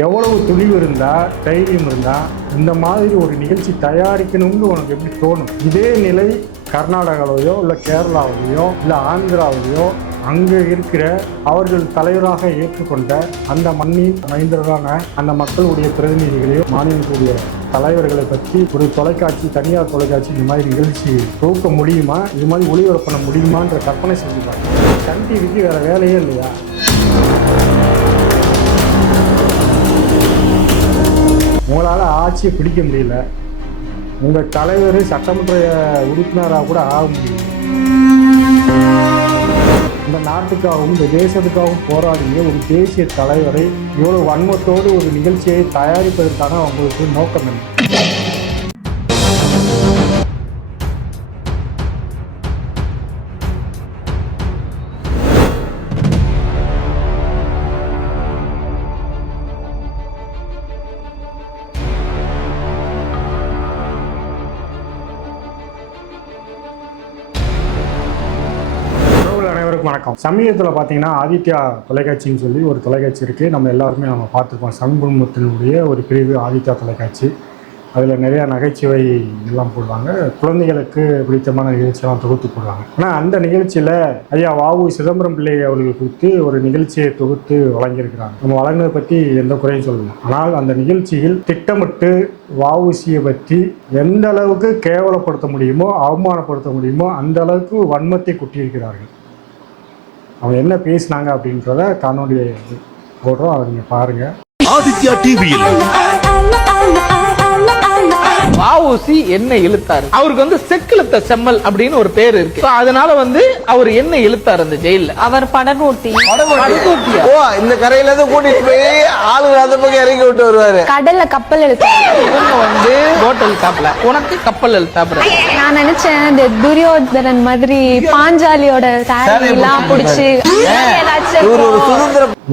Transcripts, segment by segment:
எவ்வளவு துணிவு இருந்தால் தைரியம் இருந்தால் இந்த மாதிரி ஒரு நிகழ்ச்சி தயாரிக்கணும்னு உனக்கு எப்படி தோணும்? இதே நிலை கர்நாடகாவிலையோ இல்லை கேரளாவிலையோ இல்லை ஆந்திராவிலையோ அங்கே இருக்கிற அவர்கள் தலைவராக ஏற்றுக்கொண்ட அந்த மண்ணின் மைந்தர்களான அந்த மக்களுடைய பிரதிநிதிகளையோ மாநிலத்துடைய தலைவர்களை பற்றி ஒரு தொலைக்காட்சி, தனியார் தொலைக்காட்சி இந்த மாதிரி நிகழ்ச்சி துவக்க முடியுமா? இது மாதிரி ஒளிபரப்பு பண்ண முடியுமான்ற கற்பனை செஞ்சுப்பாங்க. சன் டிவிக்கு வேறு வேலையே இல்லையா? உங்களால் ஆட்சியை பிடிக்க முடியல, உங்கள் தலைவர் சட்டமன்ற உறுப்பினராக கூட ஆக முடியல. இந்த நாட்டுக்காகவும் இந்த தேசத்துக்காகவும் போராடிய ஒரு தேசிய தலைவரை இவ்வளவு வன்மத்தோடு ஒரு நிகழ்ச்சியை தயாரிப்பதற்கான அவங்களுக்கு நோக்கம் என்ன? வணக்கம். சமீபத்தில் பார்த்தீங்கன்னா ஆதித்யா தொலைக்காட்சின்னு சொல்லி ஒரு தொலைக்காட்சி இருக்குது. நம்ம எல்லாருமே நம்ம பார்த்துருப்போம். சண்முகத்தினுடைய ஒரு பிரிவு ஆதித்யா தொலைக்காட்சி. அதில் நிறையா நகைச்சுவை எல்லாம் போடுவாங்க. குழந்தைகளுக்கு பிடித்தமான நிகழ்ச்சியெல்லாம் தொகுத்து போடுவாங்க. ஆனால் அந்த நிகழ்ச்சியில் ஐயா வாவு சிதம்பரம் பிள்ளை அவர்கள் குறித்து ஒரு நிகழ்ச்சியை தொகுத்து வழங்கியிருக்கிறாங்க. நம்ம வழங்கினதை பற்றி எந்த குறையும் சொல்லலாம். ஆனால் அந்த நிகழ்ச்சியில் திட்டமிட்டு வஉசியை பற்றி எந்த அளவுக்கு கேவலப்படுத்த முடியுமோ, அவமானப்படுத்த முடியுமோ அந்த அளவுக்கு வன்மத்தை கொட்டியிருக்கிறார்கள். அவங்க என்ன பேசினாங்க அப்படின்றத காணொலியை போடுறோம், அதை நீங்கள் பாருங்க. ஆதித்யா டிவியில் வஉசி என்ன இழுத்தாரு? அவருக்கு வந்து செக்கிழுத்த செம்மல் அப்படின்னு ஒரு பேர் இருக்கு. அதனால வந்து அவர் என்ன இழுத்தாரு அந்த ஜெயில? அவர் படகோட்டி. ஓ, இந்த கரையில இருந்து கூட்டிட்டு போய் ஆளுங்க அந்த பக்கம் இறங்கி விட்டு வருவாரு. கடல்ல கப்பல் இழுத்தாரு. இவங்க வந்து ஹோட்டல் காப்பல, உனக்கு கப்பல் இழுத்தாப்புற. நான் நினைச்சேன் இந்த துரியோதனன் மாதிரி பாஞ்சாலியோட சாரி எல்லாம் பிடிச்சி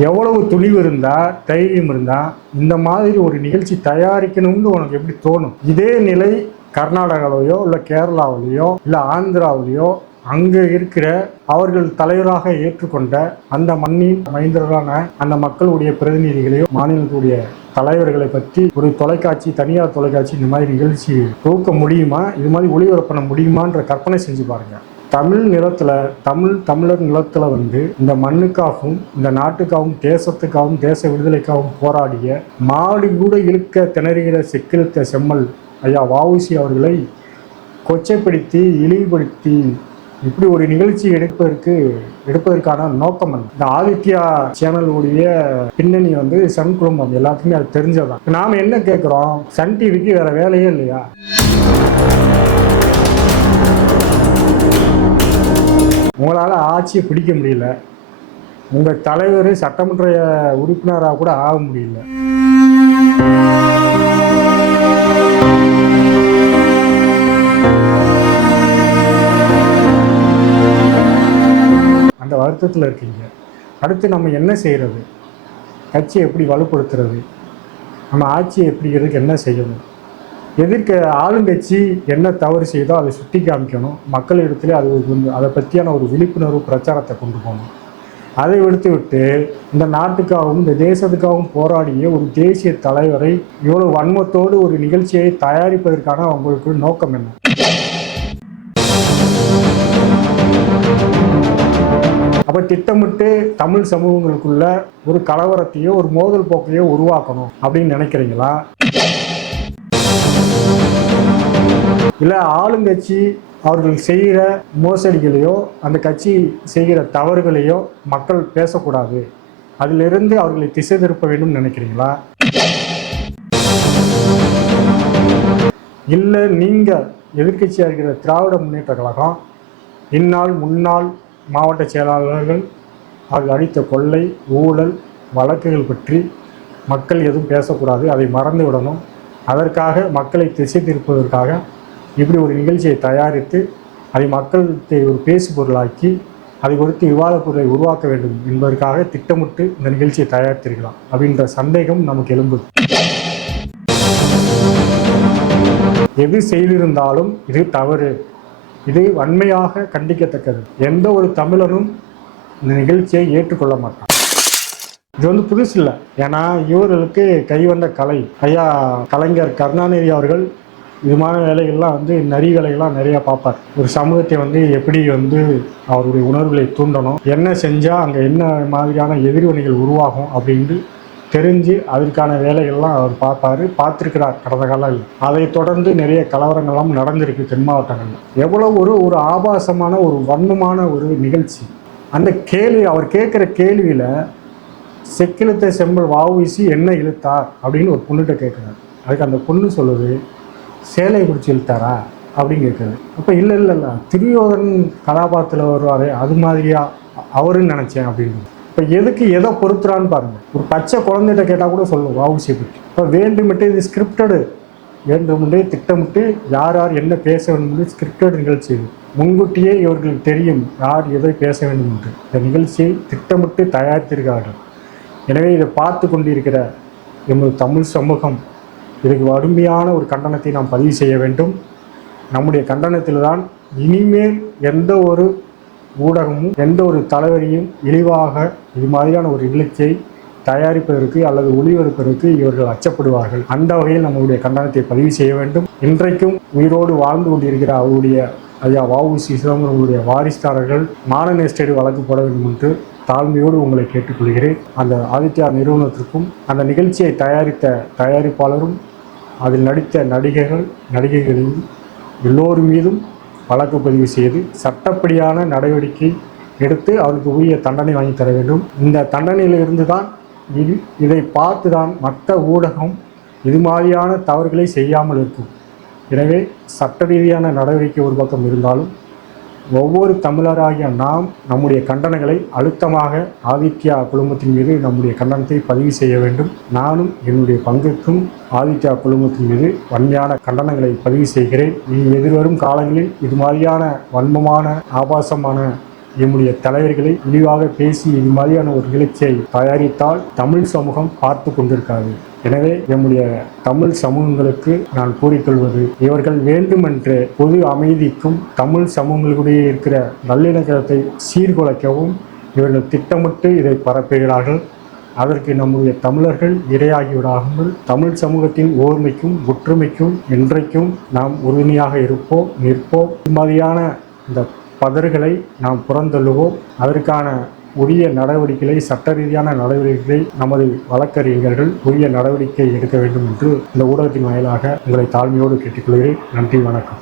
எவ்வளவு துணிவு இருந்தா தைரியம் இருந்தா இந்த மாதிரி ஒரு நிகழ்ச்சி தயாரிக்கணும்னு உனக்கு எப்படி தோணும்? இதே நிலை கர்நாடகாவிலையோ இல்லை கேரளாவிலையோ இல்லை ஆந்திராவிலையோ அங்கே இருக்கிற அவர்கள் தலைவராக ஏற்றுக்கொண்ட அந்த மண்ணின் மைந்தர்களான அந்த மக்களுடைய பிரதிநிதிகளையோ மாநிலத்துடைய தலைவர்களை பற்றி ஒரு தொலைக்காட்சி, தனியார் தொலைக்காட்சி இந்த மாதிரி நிகழ்ச்சி துவக்க முடியுமா? இது மாதிரி ஒளிபரப்பு பண்ண முடியுமான்ற கற்பனை செஞ்சு பாருங்க. தமிழ் நிலத்தில், தமிழர் நிலத்தில் வந்து இந்த மண்ணுக்காகவும் இந்த நாட்டுக்காகவும் தேசத்துக்காகவும் தேச விடுதலைக்காகவும் போராடிய மாடு கூட இழுக்க திணறுகிற செக்கிழுத்த செம்மல் ஐயா வஉசி அவர்களை கொச்சைப்படுத்தி இழிவுபடுத்தி இப்படி ஒரு நிகழ்ச்சி எடுப்பதற்கான நோக்கம் என்ன? இந்த ஆதித்யா சேனலுடைய பின்னணி வந்து சன் குடும்பம் எல்லாத்துக்குமே அது தெரிஞ்சதான். நாம் என்ன கேட்குறோம்? சன் டிவிக்கு வேற வேலையே இல்லையா? உங்களால் ஆட்சியை பிடிக்க முடியல, உங்கள் தலைவர் சட்டமன்ற உறுப்பினராக கூட ஆக முடியல. அந்த வருத்தத்தில் இருக்கீங்க. அடுத்து நம்ம என்ன செய்கிறது? கட்சியை எப்படி வலுப்படுத்துறது? நம்ம ஆட்சியை எப்படி இருக்கு என்ன செய்யணும்? எதிர்க்க ஆளுங்கட்சி என்ன தவறு செய்தோ அதை சுட்டி காமிக்கணும். மக்களிடத்துல அதை பற்றியான ஒரு விழிப்புணர்வு பிரச்சாரத்தை கொண்டு போகணும். அதை விடுத்து இந்த நாட்டுக்காகவும் இந்த தேசத்துக்காகவும் போராடிய ஒரு தேசிய தலைவரை இவ்வளவு வன்மத்தோடு ஒரு நிகழ்ச்சியை தயாரிப்பதற்கான அவங்களுக்கு நோக்கம் என்ன? அப்போ திட்டமிட்டு தமிழ் சமூகங்களுக்குள்ள ஒரு கலவரத்தையோ ஒரு மோதல் போக்கையோ உருவாக்கணும் அப்படின்னு நினைக்கிறீங்களா? இல்லை ஆளுங்கட்சி அவர்கள் செய்கிற மோசடிகளையோ அந்த கட்சி செய்கிற தவறுகளையோ மக்கள் பேசக்கூடாது, அதிலிருந்து அவர்களை திசை திருப்ப வேண்டும் நினைக்கிறீங்களா? இல்லை நீங்கள் எதிர்கட்சியாக இருக்கிற திராவிட முன்னேற்ற கழகம் இந்நாள் முன்னாள் மாவட்ட செயலாளர்கள் அவர்கள் அளித்த கொள்ளை, ஊழல் வழக்குகள் பற்றி மக்கள் எதுவும் பேசக்கூடாது, அதை மறந்து விடணும், அதற்காக மக்களை திசை திருப்பதற்காக இப்படி ஒரு நிகழ்ச்சியை தயாரித்து அதை மக்களுக்கு ஒரு பேசு பொருளாக்கி அதை குறித்து விவாத பொருளை உருவாக்க வேண்டும் என்பதற்காக திட்டமிட்டு இந்த நிகழ்ச்சியை தயாரித்திருக்கலாம் அப்படின்ற சந்தேகம் நமக்கு எழும்புது. எது செய்திருந்தாலும் இது தவறு, இது வன்மையாக கண்டிக்கத்தக்கது. எந்த ஒரு தமிழனும் இந்த நிகழ்ச்சியை ஏற்றுக்கொள்ள மாட்டான். இது வந்து புதுசு இல்லை. ஏன்னா இவர்களுக்கு கைவந்த கலை. ஐயா கலைஞர் கருணாநிதி அவர்கள் இது மாதிரி வேலைகள்லாம் வந்து நரி வேலைகள்லாம் நிறையா பார்ப்பார். ஒரு சமூகத்தை வந்து எப்படி வந்து அவருடைய உணர்வுகளை தூண்டணும், என்ன செஞ்சால் அங்கே என்ன மாதிரியான எதிர்வினைகள் உருவாகும் அப்படின்ட்டு தெரிஞ்சு அதற்கான வேலைகள்லாம் அவர் பார்த்துருக்கிறார் கடந்த காலம். அதை தொடர்ந்து நிறைய கலவரங்கள்லாம் நடந்திருக்கு தென் மாவட்டங்களில். எவ்வளோ ஒரு ஆபாசமான ஒரு வன்மமான ஒரு நிகழ்ச்சி. அந்த கேள்வி அவர் கேட்குற கேள்வியில் செக்கிழுத்த செம்பல் வஉசி என்ன இழுத்தார் அப்படின்னு ஒரு பொண்ணுகிட்ட கேட்குறாரு. அதுக்கு அந்த பொண்ணு சொல்லுது, சேலை பிடிச்சி இழுத்தாரா அப்படின்னு கேட்குறது. அப்போ இல்லை துரியோதன் கதாபாத்திரத்தில் வருவார் அது மாதிரியா அவருன்னு நினச்சேன் அப்படின்னு. இப்போ எதுக்கு எதை பொறுத்துறான்னு பாருங்கள். ஒரு பச்சை குழந்தைகிட்ட கேட்டால் கூட சொல்லுவோம் வஉசியை பற்றி. இப்போ வேண்டுமென்றே இது ஸ்கிரிப்டடு, வேண்டுமென்றே திட்டமிட்டு யார் என்ன பேச வேண்டும் என்று ஸ்கிரிப்டட் நிகழ்ச்சி. முன்கூட்டியே இவர்களுக்கு தெரியும் யார் எதை பேச வேண்டும் என்று. இந்த நிகழ்ச்சியை திட்டமிட்டு தயாரித்திருக்கிறார்கள். எனவே இதை பார்த்து கொண்டிருக்கிற எமது தமிழ் சமூகம் இதுக்கு வறுமையான ஒரு கண்டனத்தை நாம் பதிவு செய்ய வேண்டும். நம்முடைய கண்டனத்தில் தான் இனிமேல் எந்த ஒரு ஊடகமும் எந்த ஒரு தலைவரையும் இழிவாக இது மாதிரியான ஒரு நிகழ்ச்சியை தயாரிப்பதற்கு அல்லது ஒளிபரப்பதற்கு இவர்கள் அச்சப்படுவார்கள். அந்த வகையில் நம்முடைய கண்டனத்தை பதிவு செய்ய வேண்டும். இன்றைக்கும் உயிரோடு வாழ்ந்து கொண்டிருக்கிற அவருடைய ஐயா வஉசி சிதம்பரனுடைய வாரிசுதாரர்கள் மான எஸ்டேட் வழக்கு போட வேண்டும் என்று தாழ்மையோடு உங்களை கேட்டுக்கொள்கிறேன். அந்த ஆதித்யா நிறுவனத்திற்கும் அந்த நிகழ்ச்சியை தயாரித்த தயாரிப்பாளரும் அதில் நடித்த நடிகைகளையும் எல்லோரும் மீதும் வழக்கு பதிவு செய்து சட்டப்படியான நடவடிக்கை எடுத்து அவருக்கு உரிய தண்டனை வாங்கி தர வேண்டும். இந்த தண்டனையிலிருந்து தான் இதை பார்த்து தான் மற்ற ஊடகம் இது மாதிரியான தவறுகளை செய்யாமல் இருக்கும். எனவே சட்ட ரீதியான நடவடிக்கை ஒரு பக்கம் இருந்தாலும் ஒவ்வொரு தமிழராகிய நாம் நம்முடைய கண்டனங்களை அழுத்தமாக ஆதித்யா குழுமத்தின் மீது நம்முடைய கண்டனத்தை பதிவு செய்ய வேண்டும். நானும் என்னுடைய பங்குக்கும் ஆதித்யா குழுமத்தின் மீது வன்மையான கண்டனங்களை பதிவு செய்கிறேன். இனி எதிர்வரும் காலங்களில் இது மாதிரியான வன்மமான ஆபாசமான நம்முடைய தலைவர்களை இழிவாக பேசி இது மாதிரியான ஒரு நிகழ்ச்சியை தயாரித்தால் தமிழ் சமூகம் பார்த்து கொண்டிருக்காது. எனவே நம்முடைய தமிழ் சமூகங்களுக்கு நான் கூறிக்கொள்வது, இவர்கள் வேண்டுமென்று பொது அமைதிக்கும் தமிழ் சமூகங்களுடைய இருக்கிற நல்லிணக்கத்தை சீர்குலைக்கவும் இவர்கள் திட்டமிட்டு இதை பரப்புகிறார்கள். அதற்கு நம்முடைய தமிழர்கள் இரையாகிவிடாமல் தமிழ் சமூகத்தின் ஓர்மைக்கும் ஒற்றுமைக்கும் என்றைக்கும் நாம் உறுதுணையாக நிற்போம். இது மாதிரியான இந்த பதறுகளை நாம் புறந்தள்ளுவோம். அதற்கான உரிய நடவடிக்கைகளை சட்ட ரீதியான நடவடிக்கைகளை நமது வழக்கறிஞர்கள் உரிய நடவடிக்கை எடுக்க வேண்டும் என்று இந்த ஊடகத்தின் வாயிலாக உங்களை தாழ்மையோடு கேட்டுக்கொள்கிறேன். நன்றி, வணக்கம்.